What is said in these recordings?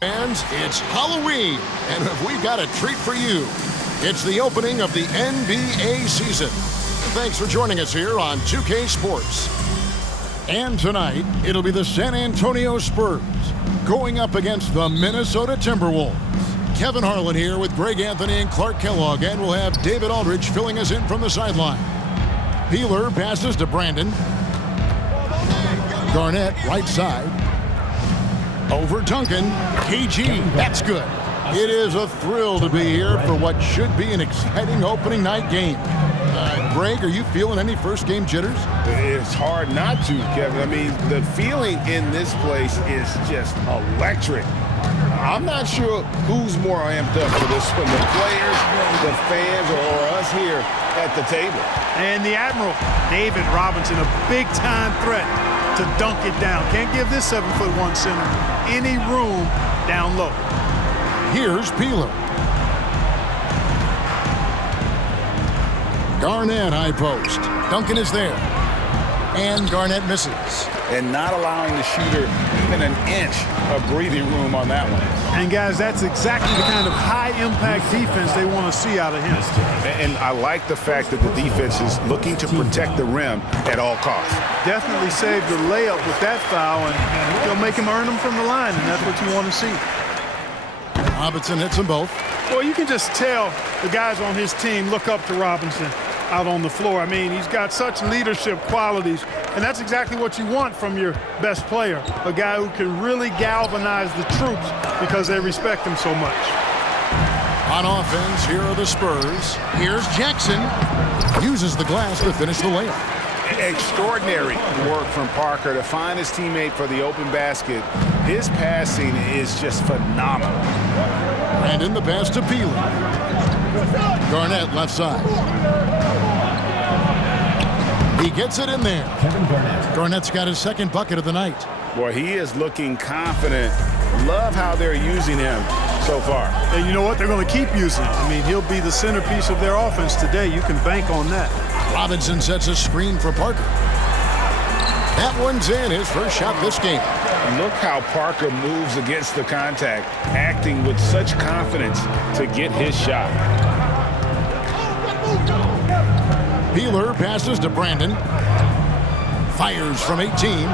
Fans, it's Halloween, and we've got a treat for you. It's the opening of the NBA season. Thanks for joining us here on 2K Sports. And tonight, it'll be the San Antonio Spurs going up against the Minnesota Timberwolves. Kevin Harlan here with Greg Anthony and Clark Kellogg, and we'll have David Aldridge filling us in from the sideline. Peeler passes to Brandon. Garnett, right side. Over Duncan. KG, that's good. It is a thrill to be here for what should be an exciting opening night game. Greg, are you feeling any first game jitters? It's hard not to, Kevin. I mean, the feeling in this place is just electric. I'm not sure who's more amped up for this one, the players, the fans, or us here at the table. And the Admiral, David Robinson, a big-time threat to dunk it down. Can't give this 7'1" center any room down low. Here's Peeler. Garnett high post. Duncan is there. And Garnett misses. And not allowing the shooter even an inch of breathing room on that one. And guys, that's exactly the kind of high-impact defense they want to see out of him. And I like the fact that the defense is looking to protect the rim at all costs. Definitely saved the layup with that foul, and they'll make him earn them from the line, and that's what you want to see. Robinson hits them both. Well, you can just tell the guys on his team look up to Robinson out on the floor. I mean, he's got such leadership qualities, and that's exactly what you want from your best player, a guy who can really galvanize the troops because they respect him so much. On offense, here are the Spurs. Here's Jackson. Uses the glass to finish the layup. Extraordinary work from Parker to find his teammate for the open basket. His passing is just phenomenal. And in the pass to Peeler. Garnett left side. He gets it in there. Garnett's got his second bucket of the night. Boy, he is looking confident. Love how they're using him so far. And you know what? They're going to keep using him. I mean, he'll be the centerpiece of their offense today. You can bank on that. Robinson sets a screen for Parker. That one's in, his first shot this game. Look how Parker moves against the contact, acting with such confidence to get his shot. Peeler passes to Brandon. Fires from 18.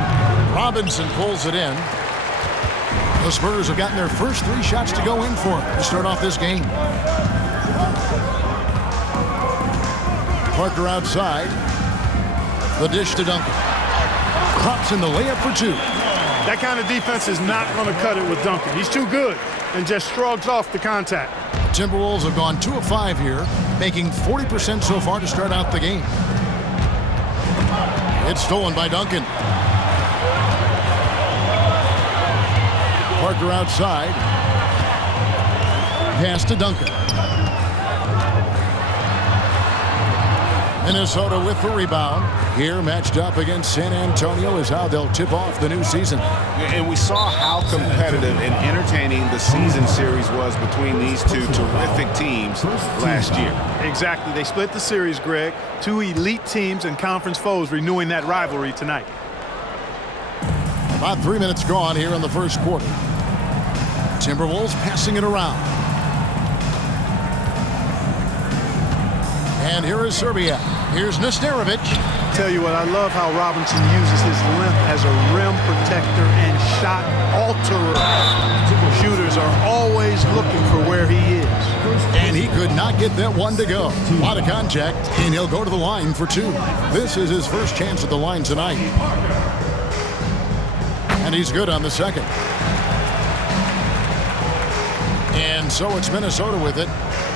Robinson pulls it in. The Spurs have gotten their first 3 shots to go in for to start off this game. Parker outside. The dish to Duncan. Drops in the layup for 2. That kind of defense is not going to cut it with Duncan. He's too good and just shrugs off the contact. Timberwolves have gone 2 of 5 here, making 40% so far to start out the game. It's stolen by Duncan. Parker outside. Pass to Duncan. Minnesota with the rebound. Here matched up against San Antonio is how they'll tip off the new season. And we saw how competitive and entertaining the season series was between these two terrific teams last year. Exactly. They split the series, Greg. 2 elite teams and conference foes renewing that rivalry tonight. About 3 minutes gone here in the first quarter. Timberwolves passing it around. And here is Serbia. Here's Nesterovic. Tell you what, I love how Robinson uses his length as a rim protector and shot alterer. Shooters are always looking for where he is. And he could not get that one to go. A lot of contact, and he'll go to the line for 2. This is his first chance at the line tonight. And he's good on the second. And so it's Minnesota with it.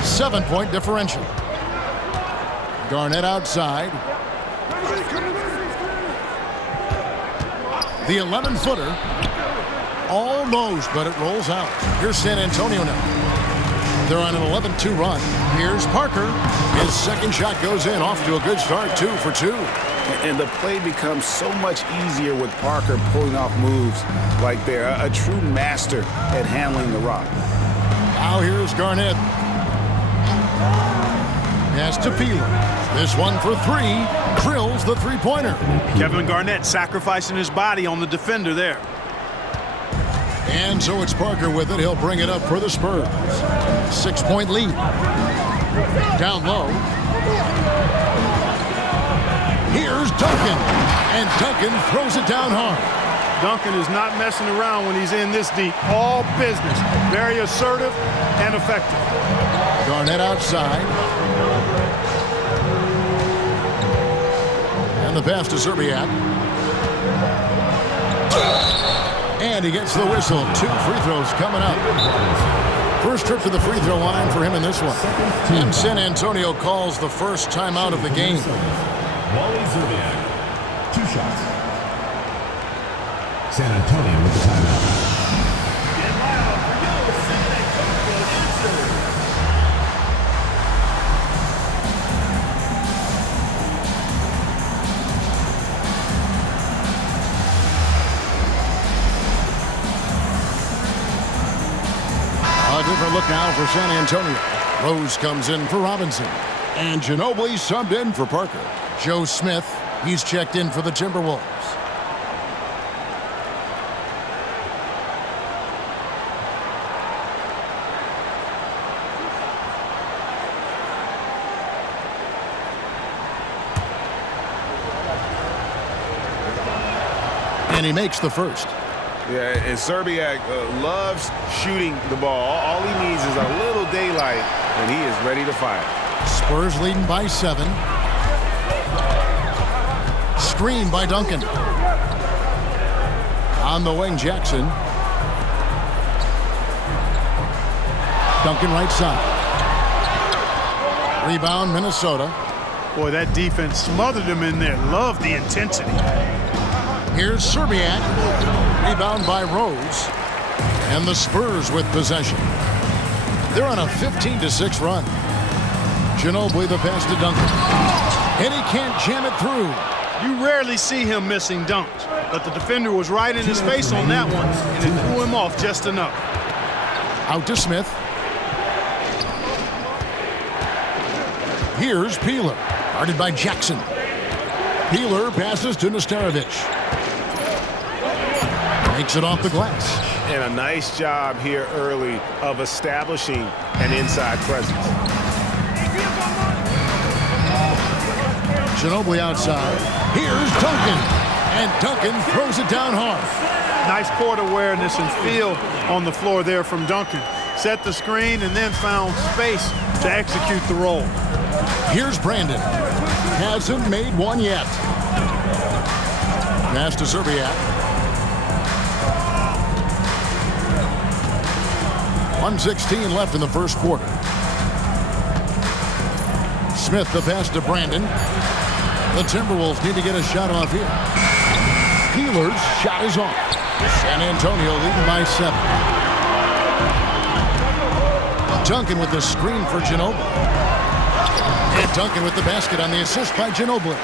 7-point differential. Garnett outside. The 11-footer. Almost, but it rolls out. Here's San Antonio now. They're on an 11-2 run. Here's Parker. His second shot goes in. Off to a good start. 2 for 2. And the play becomes so much easier with Parker pulling off moves like they're a true master at handling the rock. Now here's Garnett. Pass to Peeler. This one for 3. Drills the three-pointer. Kevin Garnett sacrificing his body on the defender there. And so it's Parker with it. He'll bring it up for the Spurs. 6-point lead. Down low. Here's Duncan. And Duncan throws it down hard. Duncan is not messing around when he's in this deep. All business. Very assertive and effective. Garnett outside. And the pass to Serbiak. And he gets the whistle. 2 free throws coming up. First trip to the free throw line for him in this one. And San Antonio calls the first timeout of the game. Wally Serbiak, 2 shots. San Antonio with the timeout. A different look now for San Antonio. Rose comes in for Robinson. And Ginobili subbed in for Parker. Joe Smith, he's checked in for the Timberwolves. And he makes the first. Yeah, and Serbiak loves shooting the ball. All he needs is a little daylight, and he is ready to fire. Spurs leading by 7. Screen by Duncan. On the wing, Jackson. Duncan right side. Rebound, Minnesota. Boy, that defense smothered him in there. Love the intensity. Here's Serbiak. Rebound by Rose. And the Spurs with possession. They're on a 15-6 run. Ginobili the pass to Duncan. And he can't jam it through. You rarely see him missing dunks, but the defender was right in his face on that one, and it threw him off just enough. Out to Smith. Here's Peeler. Guarded by Jackson. Peeler passes to Nesterovic. Makes it off the glass. And a nice job here early of establishing an inside presence. Ginobili outside. Here's Duncan. And Duncan throws it down hard. Nice court awareness and feel on the floor there from Duncan. Set the screen and then found space to execute the roll. Here's Brandon. Hasn't made one yet. Pass to Serbiak. 1:16 left in the first quarter. Smith the pass to Brandon. The Timberwolves need to get a shot off here. Peeler's shot is off. San Antonio leading by 7. Duncan with the screen for Ginobili. And Duncan with the basket on the assist by Ginobili.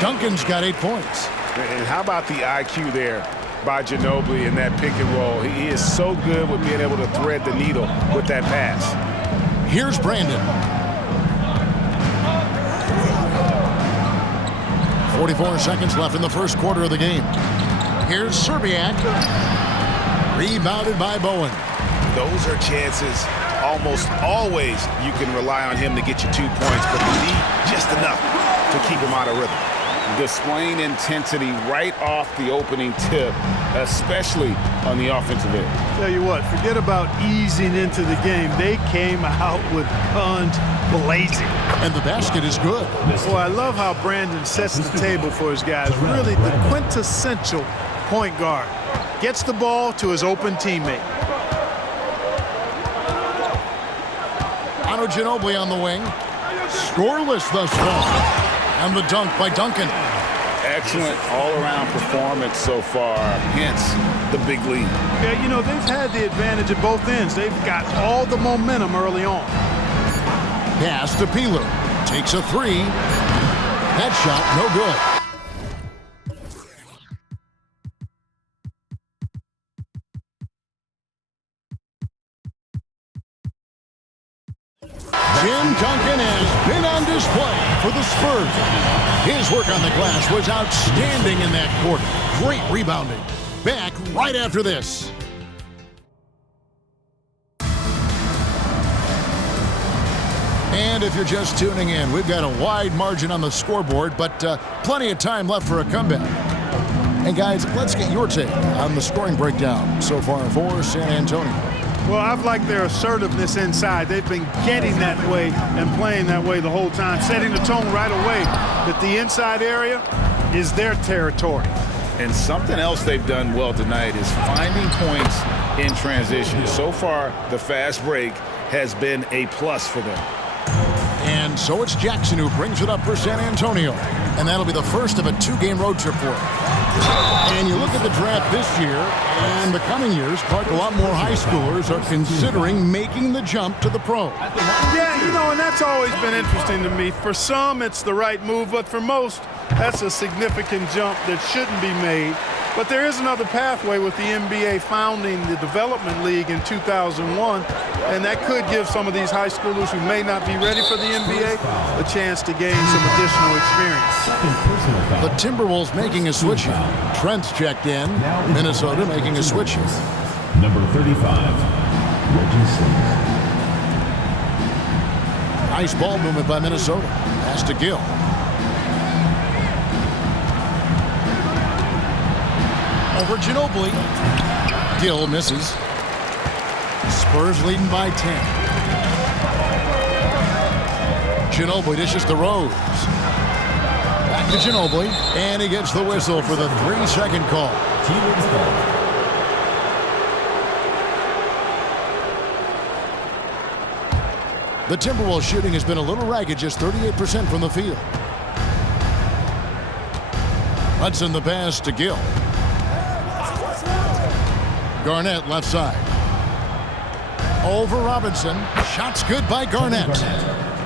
Duncan's got 8 points. And how about the IQ there by Ginobili in that pick and roll? He is so good with being able to thread the needle with that pass. Here's Brandon. 44 seconds left in the first quarter of the game. Here's Serbiak. Rebounded by Bowen. Those are chances. Almost always you can rely on him to get you 2 points, but you need just enough to keep him out of rhythm. Displaying intensity right off the opening tip, especially on the offensive end. Tell you what, forget about easing into the game. They came out with guns blazing. And the basket is good. Boy, I love how Brandon sets the table for his guys. Really the quintessential point guard. Gets the ball to his open teammate. Ginobili on the wing. Scoreless thus far. And the dunk by Duncan. Excellent all-around performance so far, hence the big lead. Yeah, you know, they've had the advantage at both ends. They've got all the momentum early on. Pass to Peeler. Takes a 3. That shot, no good. Duncan has been on display for the Spurs. His work on the glass was outstanding in that quarter. Great rebounding. Back right after this. And if you're just tuning in, we've got a wide margin on the scoreboard, but plenty of time left for a comeback. And guys, let's get your take on the scoring breakdown so far for San Antonio. Well, I've liked their assertiveness inside. They've been getting that way and playing that way the whole time, setting the tone right away that the inside area is their territory. And something else they've done well tonight is finding points in transition. So far, the fast break has been a plus for them. And so it's Jackson who brings it up for San Antonio. And that'll be the first of a two-game road trip for him. And you look at the draft this year and the coming years, Clark, a lot more high schoolers are considering making the jump to the pro. Yeah, you know, and that's always been interesting to me. For some, it's the right move, but for most, that's a significant jump that shouldn't be made. But there is another pathway with the NBA founding the Development League in 2001, and that could give some of these high schoolers who may not be ready for the NBA a chance to gain some additional experience. The Timberwolves making a switch here. Trent's checked in. Minnesota making a switch here. Number 35, Reggie Smith. Nice ball movement by Minnesota. Pass to Gill. Over Ginobili. Gill misses. Spurs leading by 10. Ginobili dishes to Rose. Back to Ginobili, and he gets the whistle for the 3-second call. The Timberwolves shooting has been a little ragged, just 38% from the field. Hudson the pass to Gill. Garnett left side. Over Robinson. Shots good by Garnett.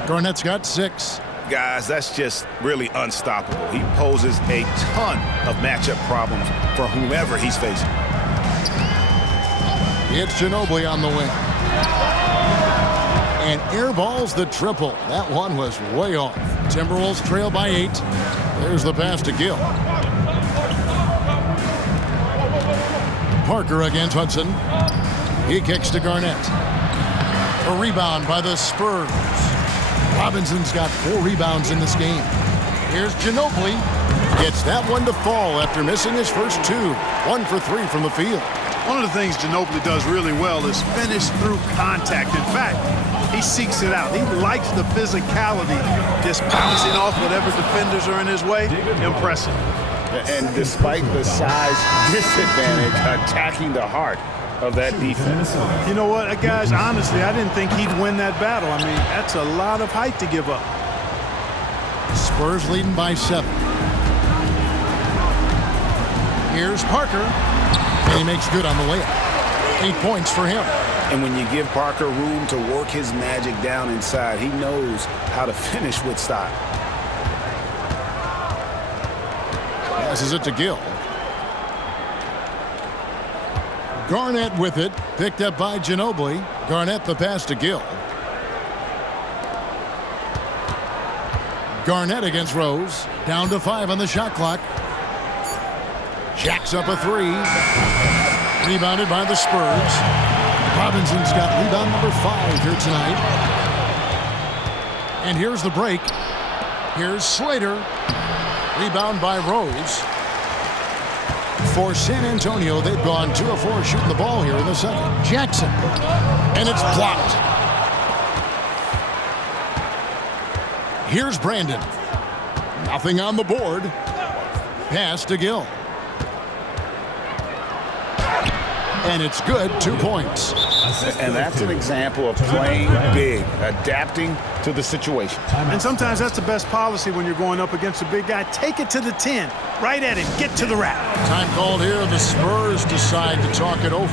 Garnett's got 6. Guys, that's just really unstoppable. He poses a ton of matchup problems for whomever he's facing. It's Ginobili on the wing. And airballs the triple. That one was way off. Timberwolves trail by 8. There's the pass to Gill. Parker against Hudson. He kicks to Garnett. A rebound by the Spurs. Robinson's got 4 rebounds in this game. Here's Ginobili. Gets that one to fall after missing his first 2. 1 for 3 from the field. One of the things Ginobili does really well is finish through contact. In fact, he seeks it out. He likes the physicality, just bouncing off whatever defenders are in his way. Impressive. And despite the size disadvantage, attacking the heart of that defense. You know what, guys, honestly, I didn't think he'd win that battle. I mean, that's a lot of height to give up. Spurs leading by 7. Here's Parker, and he makes good on the layup. 8 points for him. And when you give Parker room to work his magic down inside, he knows how to finish with style. Passes it to Gill. Garnett with it, picked up by Ginobili. Garnett the pass to Gill. Garnett against Rose. Down to 5 on the shot clock. Jacks up a 3. Rebounded by the Spurs. Robinson's got rebound number 5 here tonight. And here's the break. Here's Slater. Rebound by Rose. For San Antonio, they've gone 2 of 4 shooting the ball here in the second. Jackson. And it's blocked. Here's Brandon. Nothing on the board. Pass to Gill. And it's good. 2 points. And that's an example of playing big, adapting to the situation. And sometimes that's the best policy when you're going up against a big guy. Take it to the 10. Right at him. Get to the rack. Time called here. The Spurs decide to talk it over.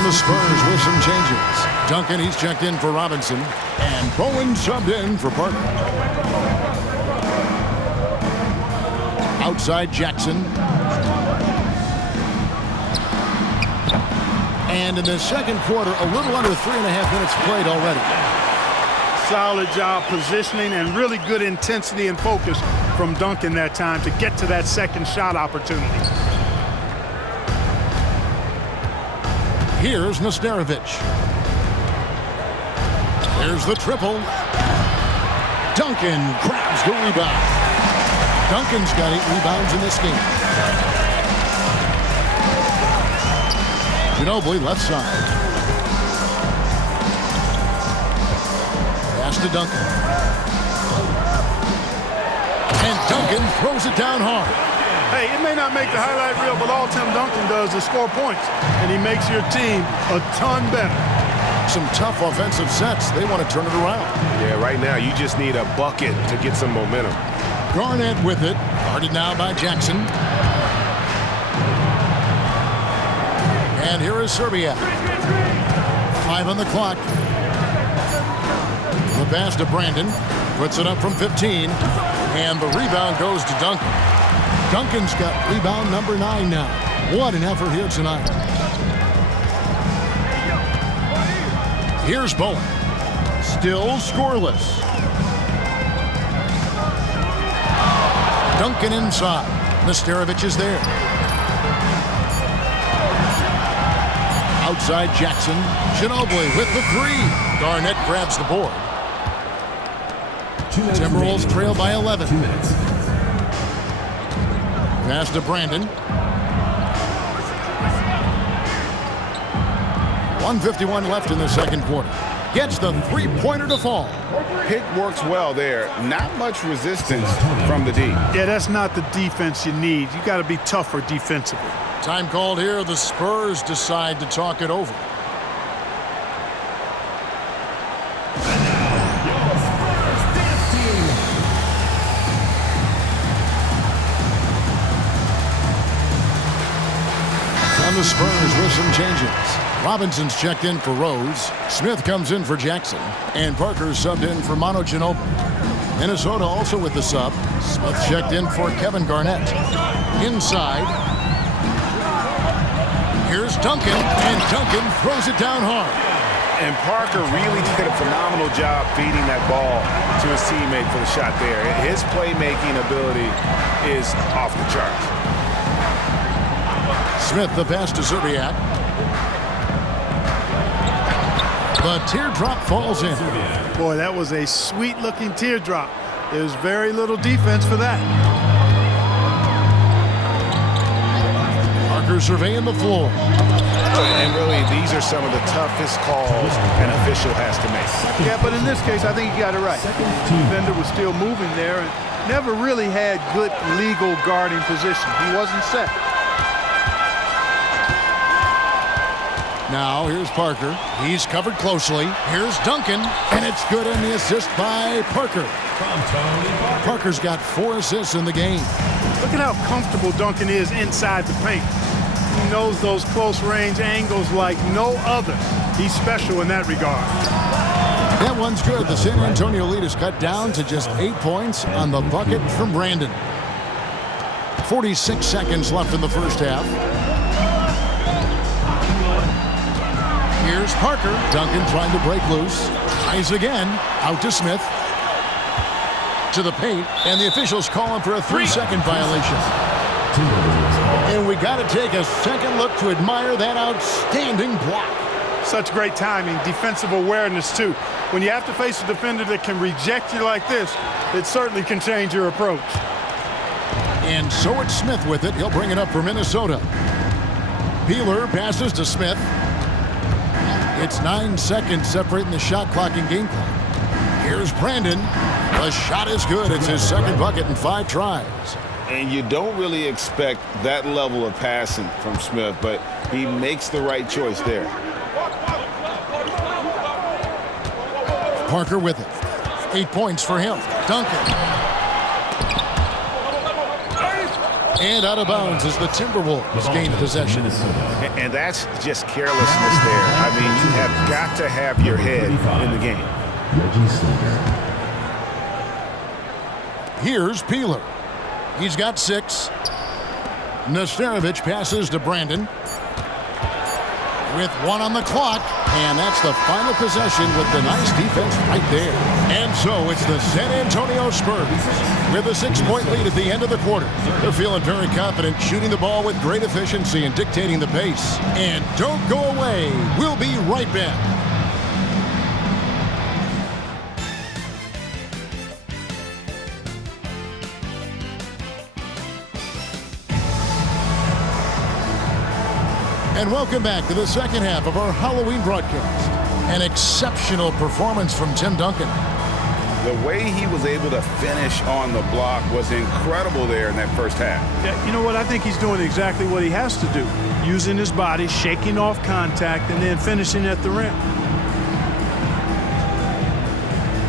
The Spurs with some changes. Duncan, he's checked in for Robinson. And Bowen subbed in for Parker. Outside Jackson. And in the second quarter, a little under 3.5 minutes played already. Solid job positioning and really good intensity and focus from Duncan that time to get to that second shot opportunity. Here's Nesterovic. There's the triple. Duncan grabs the rebound. Duncan's got 8 rebounds in this game. Ginobili left side. Pass to Duncan. And Duncan throws it down hard. Hey, it may not make the highlight reel, but all Tim Duncan does is score points, and he makes your team a ton better. Some tough offensive sets. They want to turn it around. Yeah, right now you just need a bucket to get some momentum. Garnett with it. Guarded now by Jackson. And here is Serbia. 5 on the clock. The pass to Brandon. Puts it up from 15. And the rebound goes to Duncan. Duncan's got rebound number 9 now. What an effort here tonight. Here's Bowen. Still scoreless. Duncan inside. Nesterovic is there. Outside Jackson. Ginobili with the 3. Garnett grabs the board. Timberwolves trail by 11. 2 minutes. Pass to Brandon. 1:51 left in the second quarter. Gets the 3-pointer to fall. Pick works well there. Not much resistance from the D. Yeah, that's not the defense you need. You got to be tougher defensively. Time called here. The Spurs decide to talk it over. And the Spurs with some changes. Robinson's checked in for Rose. Smith comes in for Jackson. And Parker's subbed in for Manu Ginobili. Minnesota also with the sub. Smith checked in for Kevin Garnett. Inside. Here's Duncan. And Duncan throws it down hard. And Parker really did a phenomenal job feeding that ball to his teammate for the shot there. His playmaking ability is off the charts. Smith the pass to Zerbiak. The teardrop falls in. Boy, that was a sweet-looking teardrop. There's very little defense for that. Parker surveying the floor. And really, these are some of the toughest calls an official has to make. Yeah, but in this case, I think he got it right. The defender was still moving there and never really had good legal guarding position. He wasn't set. Now, here's Parker. He's covered closely. Here's Duncan, and it's good in the assist by Parker. Parker's got 4 assists in the game. Look at how comfortable Duncan is inside the paint. He knows those close-range angles like no other. He's special in that regard. That one's good. The San Antonio lead is cut down to just 8 points on the bucket from Brandon. 46 seconds left in the first half. Here's Parker. Duncan trying to break loose. Tries again. Out to Smith. To the paint. And the officials call him for a 3-second violation. And we got to take a second look to admire that outstanding block. Such great timing, defensive awareness, too. When you have to face a defender that can reject you like this, it certainly can change your approach. And so it's Smith with it. He'll bring it up for Minnesota. Peeler passes to Smith. It's 9 seconds separating the shot clock and game clock. Here's Brandon. The shot is good. It's his second bucket in 5 tries. And you don't really expect that level of passing from Smith, but he makes the right choice there. Parker with it. 8 points for him. Duncan. And out of bounds as the Timberwolves gain possession. And that's just carelessness there. I mean, you have got to have your head in the game. Here's Peeler. He's got 6. Nesterovic passes to Brandon. with 1 on the clock, and that's the final possession with the nice defense right there. And so it's the San Antonio Spurs with a 6-point lead at the end of the quarter. They're feeling very confident, shooting the ball with great efficiency and dictating the pace. And don't go away. We'll be right back. And welcome back to the second half of our Halloween broadcast. An exceptional performance from Tim Duncan. The way he was able to finish on the block was incredible there in that first half. Yeah, you know what? I think he's doing exactly what he has to do. Using his body, shaking off contact, and then finishing at the rim.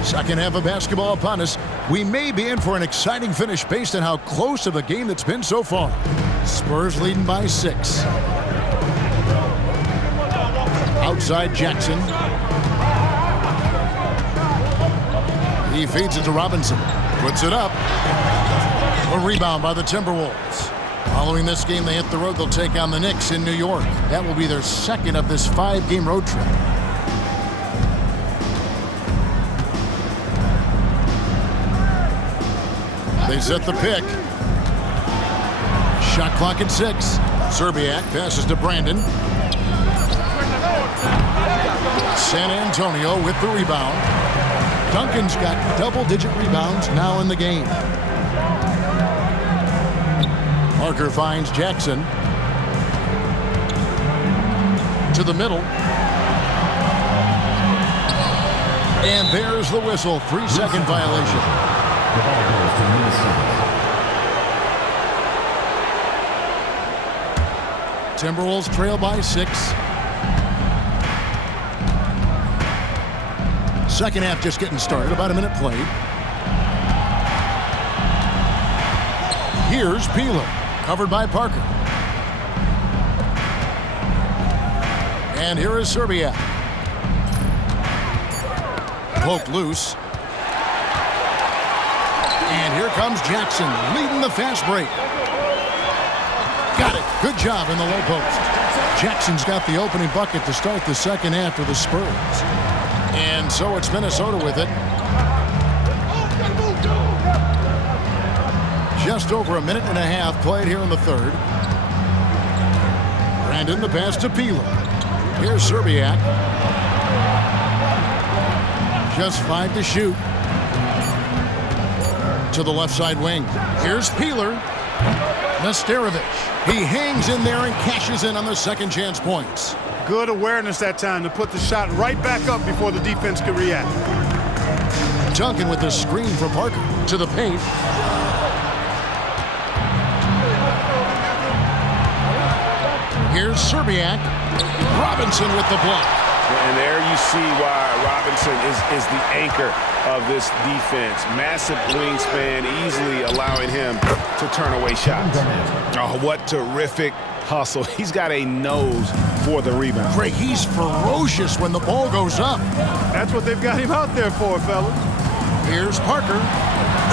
Second half of basketball upon us. We may be in for an exciting finish based on how close of a game that's been so far. Spurs leading by 6. Outside Jackson. He feeds it to Robinson. Puts it up. A rebound by the Timberwolves. Following this game, they hit the road. They'll take on the Knicks in New York. That will be their second of this 5-game road trip. They set the pick. Shot clock at 6. Serbiak passes to Brandon. San Antonio with the rebound. Duncan's got double-digit rebounds now in the game. Parker finds Jackson. To the middle. And there's the whistle. 3-second violation. The ball goes to Minnesota. Timberwolves trail by 6. Second half just getting started. About a minute played. Here's Peeler. Covered by Parker. And here is Serbiak. Poked loose. And here comes Jackson leading the fast break. Got it. Good job in the low post. Jackson's got the opening bucket to start the second half for the Spurs. And so it's Minnesota with it. Just over a minute and a half played here in the third. Brandon, the pass to Peeler. Here's Serbiak. Just 5 to shoot. To the left side wing. Here's Peeler. Nesterovic. He hangs in there and cashes in on the second chance points. Good awareness that time to put the shot right back up before the defense could react. Duncan with the screen for Parker. To the paint. Here's Serbiak. Robinson with the block. And there you see why Robinson is the anchor of this defense. Massive wingspan, easily allowing him to turn away shots. Oh, what terrific hustle. He's got a nose for the rebound. Greg, he's ferocious when the ball goes up. That's what they've got him out there for, fellas. Here's Parker.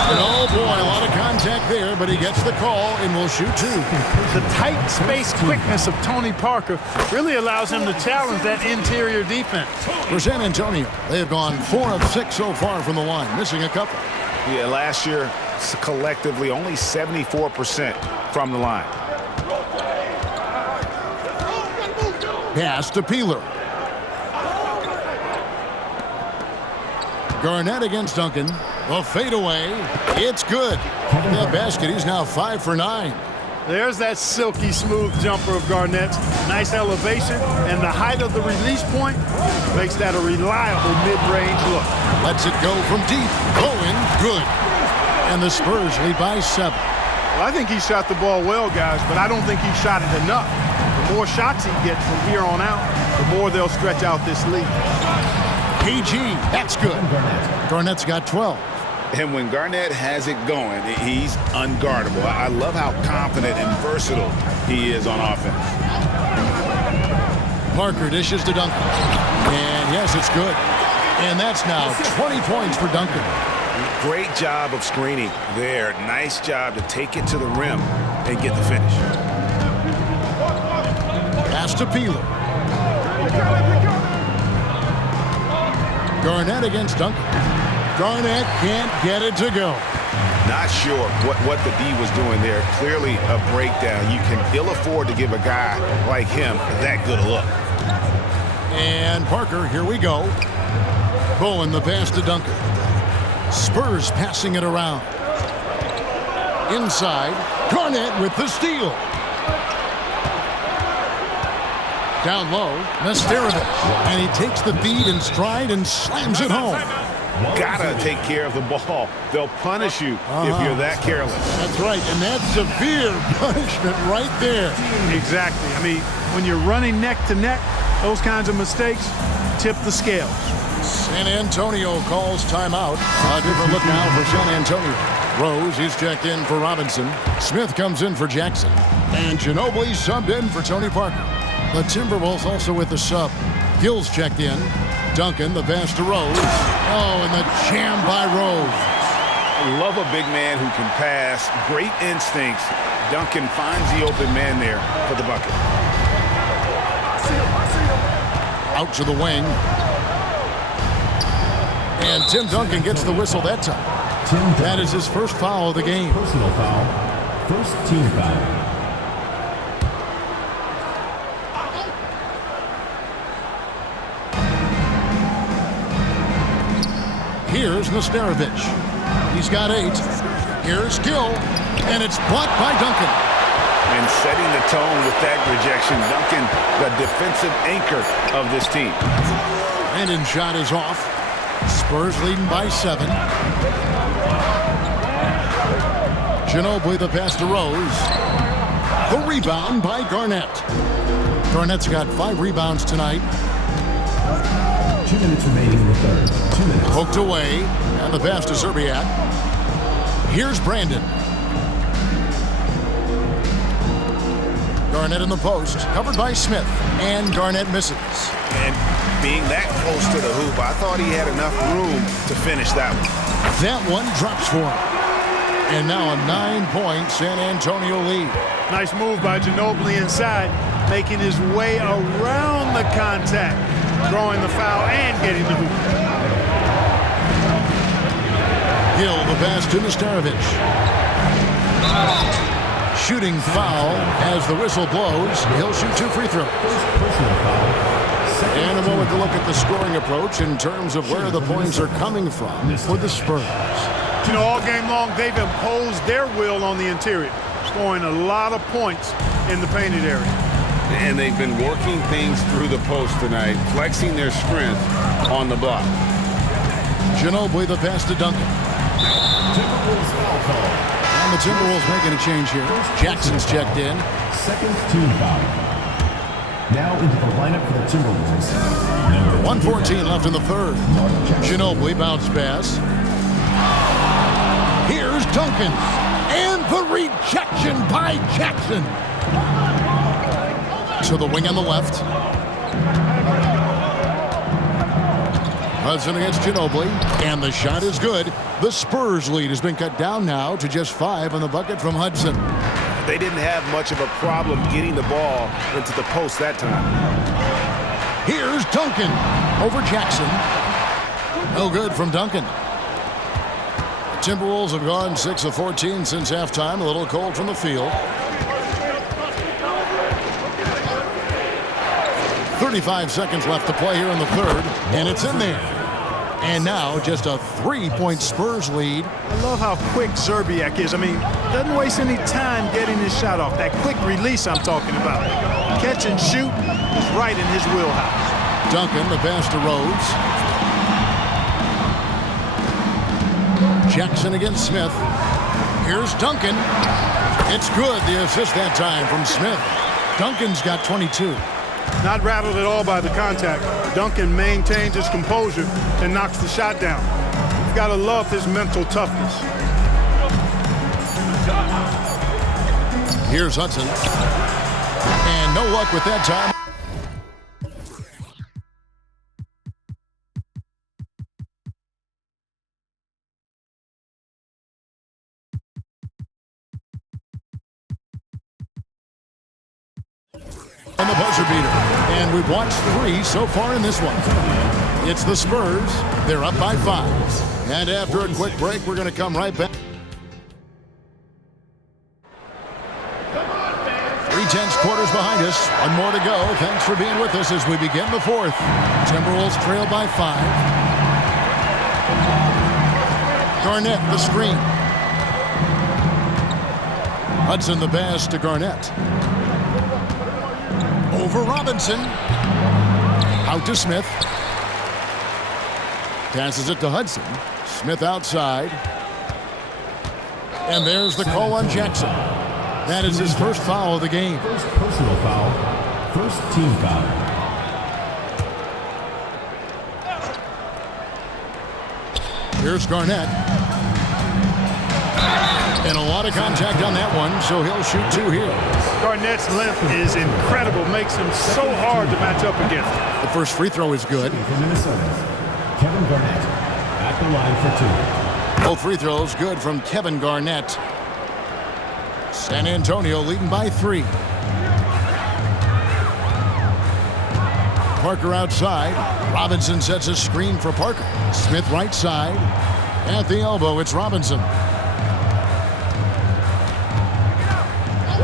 And oh boy, a lot of contact there, but he gets the call and will shoot 2. The tight space quickness of Tony Parker really allows him to challenge that interior defense. For San Antonio, they have gone 4 of 6 so far from the line, missing a couple. Yeah, last year, collectively, only 74% from the line. Pass to Peeler. Garnett against Duncan. A fadeaway. It's good. That basket, he's now 5 for 9. There's that silky smooth jumper of Garnett's. Nice elevation, and the height of the release point makes that a reliable mid-range look. Lets it go from deep. Going good. And the Spurs lead by 7. Well, I think he shot the ball well, guys, but I don't think he shot it enough. The more shots he gets from here on out, the more they'll stretch out this lead. PG, that's good. Garnett's got 12. And when Garnett has it going, he's unguardable. I love how confident and versatile he is on offense. Parker dishes to Duncan. And yes, it's good. And that's now 20 points for Duncan. Great job of screening there. Nice job to take it to the rim and get the finish. Pass to Peeler. Garnett against Duncan. Garnett can't get it to go. Not sure what the D was doing there. Clearly a breakdown. You can ill afford to give a guy like him that good a look. And Parker, here we go. Bowen the pass to Duncan. Spurs passing it around. Inside, Garnett with the steal. Down low, Nesterovich. And he takes the feed in stride and slams it home. Gotta take care of the ball. They'll punish you if you're that careless. That's right, and that's severe punishment right there. Exactly. I mean, when you're running neck to neck, those kinds of mistakes tip the scales. San Antonio calls timeout. A different look now for San Antonio. Rose is checked in for Robinson. Smith comes in for Jackson. And Ginobili subbed in for Tony Parker. The Timberwolves also with the sub. Gill's checked in. Duncan, the pass to Rose. Oh, and the jam by Rose. I love a big man who can pass. Great instincts. Duncan finds the open man there for the bucket. Out to the wing. And Tim Duncan gets the whistle that time. That is his first foul of the game. Personal foul. First team foul. Here's Nesterovich. He's got 8. Here's Gill. And it's blocked by Duncan. And setting the tone with that rejection. Duncan, the defensive anchor of this team. Brandon shot is off. Spurs leading by 7. Ginobili the pass to Rose. The rebound by Garnett. Garnett's got 5 rebounds tonight. 2 minutes remaining in the third. 2 minutes. Poked away. And the pass to Zerbiak. Here's Brandon. Garnett in the post. Covered by Smith. And Garnett misses. And being that close to the hoop, I thought he had enough room to finish that one. That one drops for him. And now a 9-point San Antonio lead. Nice move by Ginobili inside, making his way around the contact, drawing the foul and getting the hoop. Hill the pass to Nesterovich. Shooting foul as the whistle blows. He'll shoot 2 free throws. Personal foul. And a moment to look at the scoring approach in terms of where the points are coming from for the Spurs. You know, all game long, they've imposed their will on the interior, scoring a lot of points in the painted area. And they've been working things through the post tonight, flexing their strength on the block. Ginobili the pass to Duncan. Timberwolves foul call. And the Timberwolves making a change here. Jackson's checked in. Second team foul. Now into the lineup for the Timberwolves. 1:14 left in the third. Ginobili bounce pass. Here's Duncan. And the rejection by Jackson. To the wing on the left. Hudson against Ginobili. And the shot is good. The Spurs lead has been cut down now to just 5 on the bucket from Hudson. They didn't have much of a problem getting the ball into the post that time. Here's Duncan over Jackson. No good from Duncan. Timberwolves have gone 6 of 14 since halftime. A little cold from the field. 35 seconds left to play here in the third, and it's in there. And now just a 3-point Spurs lead. I love how quick Zerbiak is. I mean, doesn't waste any time getting his shot off. That quick release I'm talking about. Catch and shoot is right in his wheelhouse. Duncan, the pass to Rose. Jackson against Smith. Here's Duncan. It's good, the assist that time from Smith. Duncan's got 22. Not rattled at all by the contact. Duncan maintains his composure and knocks the shot down. You've got to love his mental toughness. Here's Hudson. And no luck with that time. On the buzzer beater. And we've watched 3 so far in this one. It's the Spurs. They're up by 5. And after a quick break, we're going to come right back. 3/10 quarters behind us. One more to go. Thanks for being with us as we begin the 4th. Timberwolves trail by 5. Garnett, the screen. Hudson, the pass to Garnett. Over Robinson. Out to Smith. Passes it to Hudson. Smith outside. And there's the call on Jackson. That is his first foul of the game. First personal foul. First team foul. Here's Garnett. And a lot of contact on that one, so he'll shoot 2 here. Garnett's length is incredible. Makes him so hard to match up against. The first free throw is good. From Minnesota, Kevin Garnett at the line for 2. Both free throws good from Kevin Garnett. San Antonio leading by 3. Parker outside. Robinson sets a screen for Parker. Smith right side. At the elbow, it's Robinson.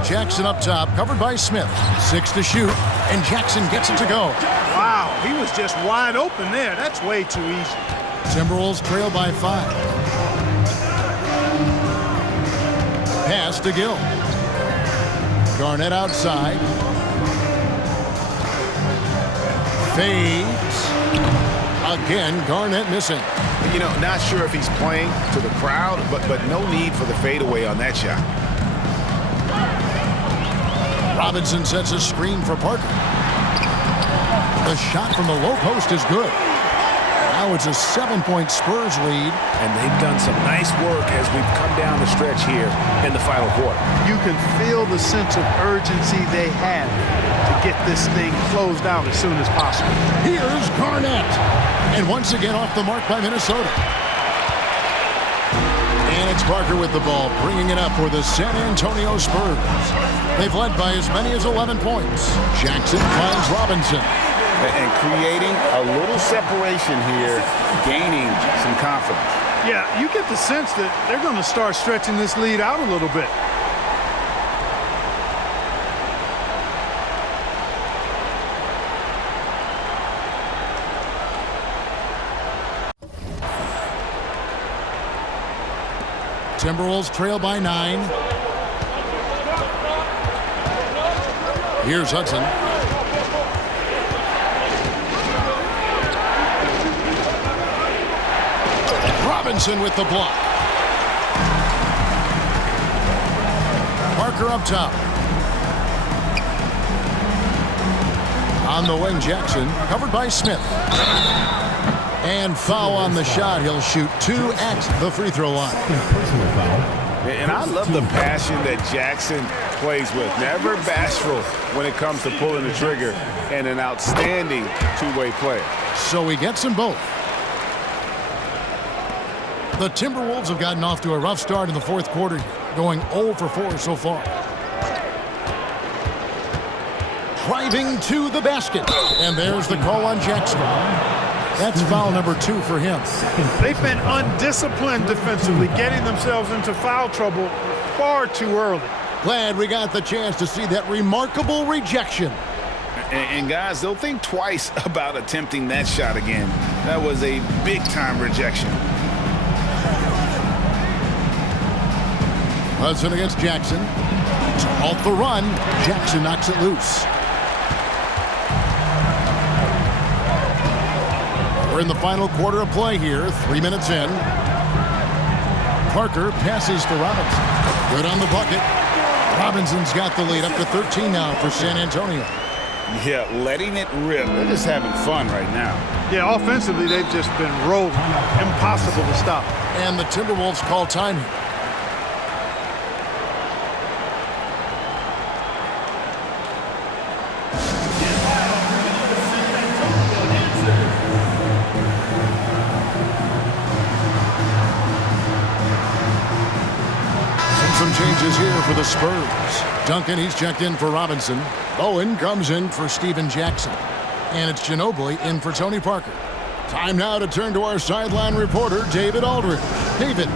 Jackson up top, covered by Smith. 6 to shoot, and Jackson gets it to go. Wow, he was just wide open there. That's way too easy. Timberwolves trail by 5. Pass to Gill. Garnett outside. Fades. Again, Garnett missing. You know, not sure if he's playing to the crowd, but no need for the fadeaway on that shot. Robinson sets a screen for Parker. The shot from the low post is good. Now it's a 7-point Spurs lead. And they've done some nice work as we've come down the stretch here in the final quarter. You can feel the sense of urgency they have to get this thing closed out as soon as possible. Here's Garnett. And once again off the mark by Minnesota. And it's Parker with the ball, bringing it up for the San Antonio Spurs. They've led by as many as 11 points. Jackson finds Robinson. And creating a little separation here, gaining some confidence. Yeah, you get the sense that they're going to start stretching this lead out a little bit. Timberwolves trail by 9. Here's Hudson. Robinson with the block. Parker up top. On the wing, Jackson, covered by Smith. And foul on the shot. He'll shoot 2 at the free throw line. Personal foul. And I love the passion that Jackson plays with. Never bashful when it comes to pulling the trigger, and an outstanding two-way player. So he gets them both. The Timberwolves have gotten off to a rough start in the 4th quarter, going 0 for 4 so far. Driving to the basket. And there's the call on Jackson. That's foul number 2 for him. They've been undisciplined defensively, getting themselves into foul trouble far too early. Glad we got the chance to see that remarkable rejection. And guys, they'll think twice about attempting that shot again. That was a big-time rejection. Hudson against Jackson. Off the run, Jackson knocks it loose. We're in the final quarter of play here, 3 minutes in. Parker passes to Robinson. Good on the bucket. Robinson's got the lead up to 13 now for San Antonio. Yeah, letting it rip. They're just having fun right now. Yeah, offensively, they've just been rolling. Impossible to stop. And the Timberwolves call time here. Changes is here for the Spurs. Duncan, he's checked in for Robinson. Bowen comes in for Steven Jackson. And it's Ginobili in for Tony Parker. Time now to turn to our sideline reporter, David Aldridge. David.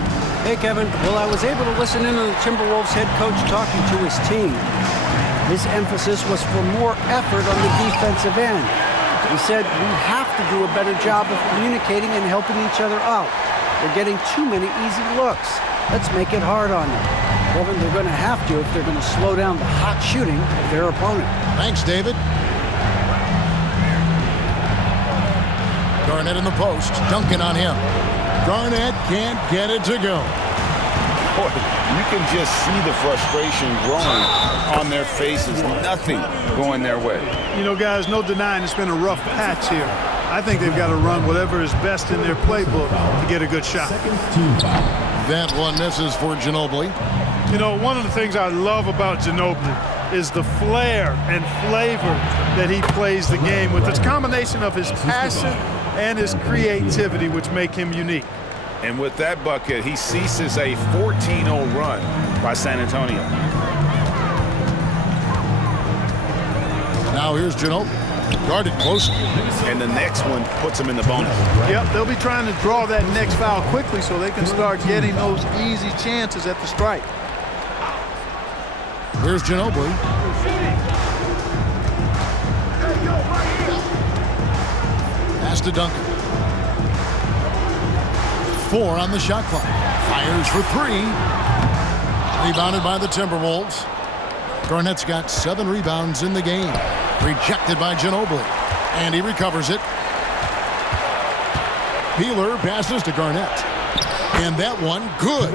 Hey, Kevin. Well, I was able to listen in on the Timberwolves head coach talking to his team. His emphasis was for more effort on the defensive end. He said we have to do a better job of communicating and helping each other out. They're getting too many easy looks. Let's make it hard on them. Kevin, they're going to have to if they're going to slow down the hot shooting of their opponent. Thanks, David. Garnett in the post. Duncan on him. Garnett can't get it to go. Boy, you can just see the frustration growing on their faces. Nothing going their way. You know, guys, no denying it's been a rough patch here. I think they've got to run whatever is best in their playbook to get a good shot. That one misses for Ginobili. You know, one of the things I love about Ginobili is the flair and flavor that he plays the game with. It's a combination of his passion and his creativity, which make him unique. And with that bucket, he ceases a 14-0 run by San Antonio. Now here's Ginobili. Guarded closely. And the next one puts him in the bonus. Yep, they'll be trying to draw that next foul quickly so they can start getting those easy chances at the strike. Here's Ginobili. Pass to Duncan. 4 on the shot clock. Fires for 3. Rebounded by the Timberwolves. Garnett's got 7 rebounds in the game. Rejected by Ginobili. And he recovers it. Peeler passes to Garnett. And that one, good.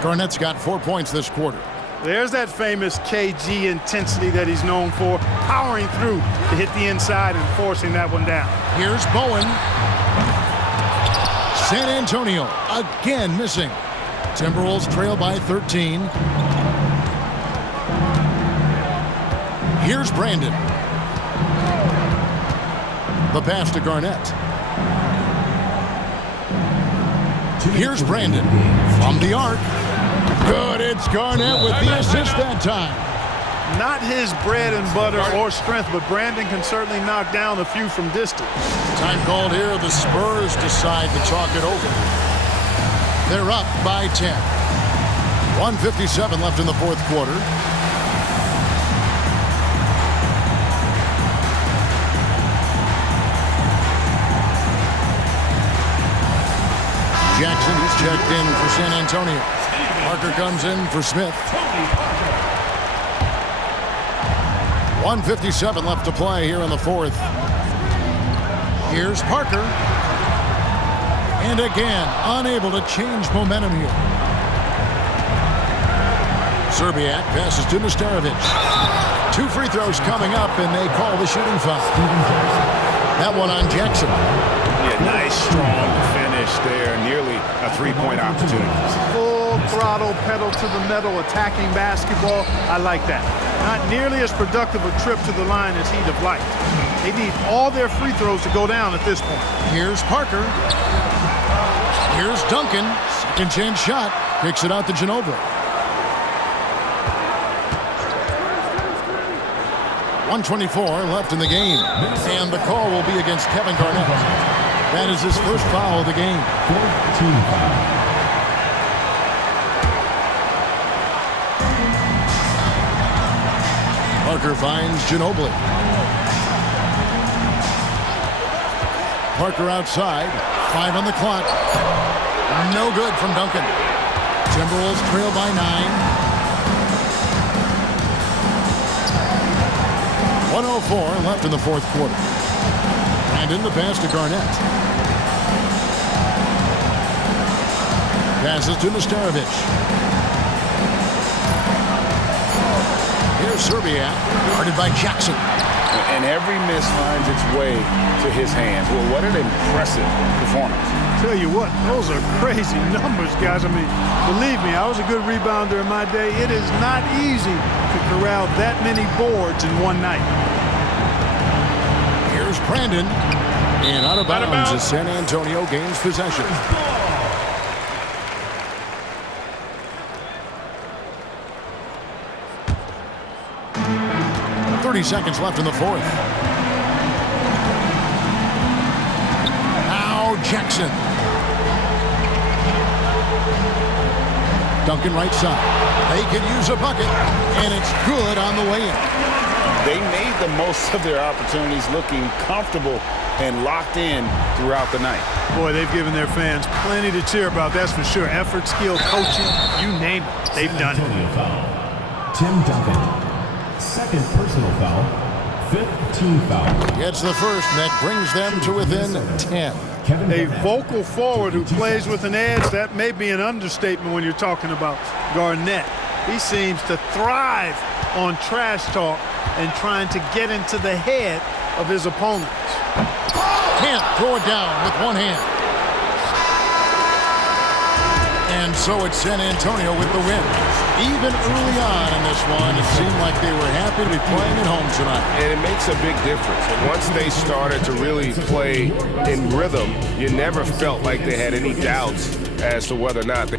Garnett's got 4 points this quarter. There's that famous KG intensity that he's known for, powering through to hit the inside and forcing that one down. Here's Bowen. San Antonio again missing. Timberwolves trail by 13. Here's Brandon. The pass to Garnett. Here's Brandon from the arc. Good, it's Garnett with the assist that time. Not his bread and butter or strength, but Brandon can certainly knock down a few from distance. Time called here. The Spurs decide to talk it over. They're up by 10. 1:57 left in the fourth quarter. Jackson is checked in for San Antonio. Parker comes in for Smith. 1:57 left to play here in the fourth. Here's Parker. And again, unable to change momentum here. Serbiak passes to Nesterovic. 2 free throws coming up, and they call the shooting foul. That one on Jackson. Yeah, nice, strong finish there. Nearly a 3-point opportunity. Full throttle, pedal to the metal, attacking basketball. I like that. Not nearly as productive a trip to the line as he'd have liked. They need all their free throws to go down at this point. Here's Parker. Here's Duncan. Second chance shot. Kicks it out to Ginobili. 1:24 left in the game. And the call will be against Kevin Garnett. That is his first foul of the game. 14 foul. Parker finds Ginobili. Parker outside. 5 on the clock. No good from Duncan. Timberwolves trail by 9. 1:04 left in the fourth quarter. And in the pass to Garnett. Passes to Nesterovic. Here's Serbiak, guarded by Jackson. And every miss finds its way to his hands. Well, what an impressive performance. Tell you what, those are crazy numbers, guys. I mean, believe me, I was a good rebounder in my day. It is not easy to corral that many boards in one night. Here's Brandon. And out of bounds as San Antonio gains possession. 30 seconds left in the fourth. Now Jackson. Duncan right side. They could use a bucket, and it's good on the way in. They made the most of their opportunities, looking comfortable and locked in throughout the night. Boy, they've given their fans plenty to cheer about, that's for sure. Effort, skill, coaching, you name it, they've done it. Foul. Tim Duncan. Second personal foul. Fifth team foul. Gets the first, and that brings them to within 10. A vocal forward who plays with an edge, that may be an understatement when you're talking about Garnett. He seems to thrive on trash talk and trying to get into the head of his opponents. Can't throw it down with one hand. And so it's San Antonio with the win. Even early on in this one, it seemed like they were happy to be playing at home tonight. And it makes a big difference. And once they started to really play in rhythm, you never felt like they had any doubts as to whether or not they